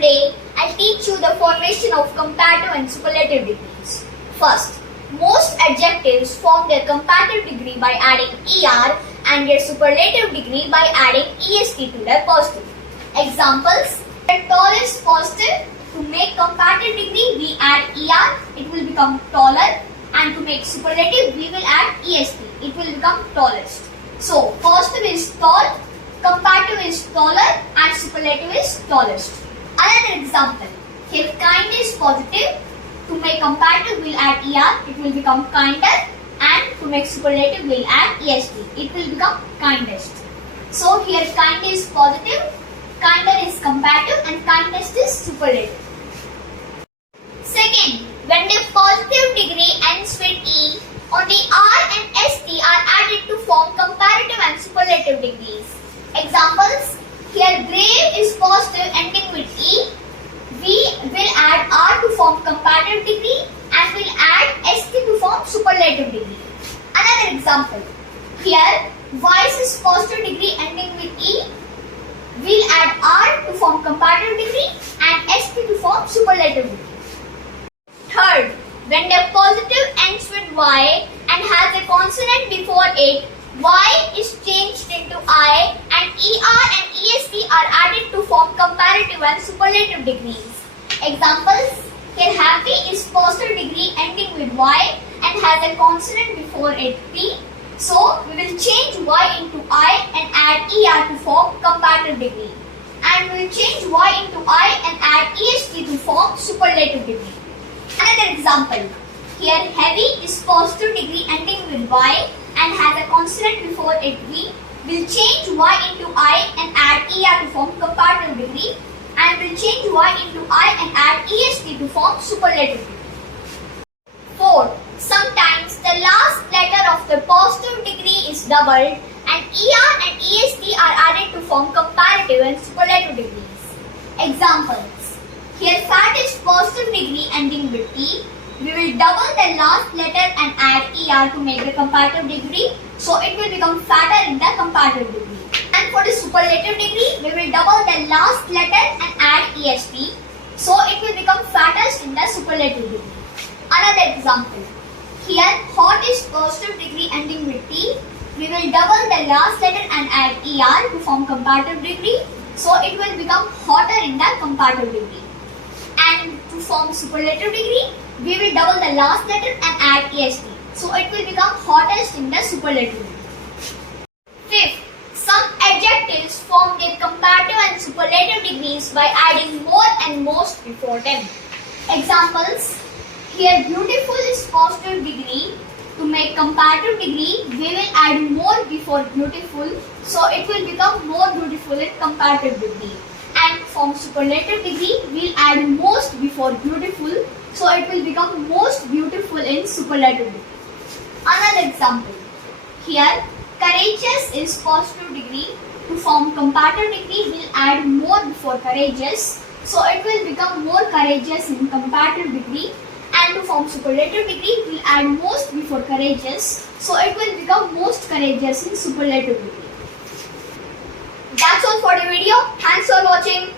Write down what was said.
play, I'll teach you the formation of comparative and superlative degrees. First, most adjectives form their comparative degree by adding er and their superlative degree by adding est to their positive. Examples: the tall is positive. To make comparative degree, we add er, it will become taller, and to make superlative, we will add est, it will become tallest. So, positive is tall, comparative is taller, and superlative is tallest. Another example, here kind is positive. To make comparative, we'll add er, it will become kinder, and to make superlative, we'll add est, it will become kindest. So, here kind is positive, kinder is comparative, and kindest is superlative. Second, when the positive degree ends with e, only r and st are added to form comparative and superlative degrees. Examples, here brave is positive ending with e. We will add r to form comparative degree and will add st to form superlative degree. Another example, here wise is positive degree ending with e. We'll add r to form comparative degree and st to form superlative degree. Third, when the positive ends with y and has a consonant before it, y is changed into I and er and est are added to form comparative and superlative degrees. Examples, here happy is positive degree ending with y and has a consonant before it p. So, we will change y into I and add er to form comparative degree. And we will change y into I and add est to form superlative degree. Another example, here heavy is positive degree ending with y and has a consonant before it v. We'll change y into I and add er to form comparative degree, and we'll change y into I and add est to form superlative degree. Fourth, sometimes the last letter of the positive degree is doubled and er and est are added to form comparative and superlative degrees. Examples, here fat is positive degree ending with t. We will double the last letter and add er to make the comparative degree, so it will become fatter in the comparative degree. And for the superlative degree, we will double the last letter and add est, so it will become fattest in the superlative degree. Another example, here hot is positive degree ending with t. We will double the last letter and add er to form comparative degree, so it will become hotter in the comparative degree. And to form superlative degree, we will double the last letter and add est, so it will become hottest in the superlative degree. Fifth, some adjectives form their comparative and superlative degrees by adding more and most before them. Examples, here beautiful is positive degree. To make comparative degree, we will add more before beautiful, so it will become more beautiful in comparative degree. And from superlative degree, we'll add most before beautiful, so it will become most beautiful in superlative degree. Another example, here courageous is positive degree. To form comparative degree, we'll add more before courageous, so it will become more courageous in comparative degree. And to form superlative degree, we'll add most before courageous, so it will become most courageous in superlative degree. That's all for the video. Thanks for watching.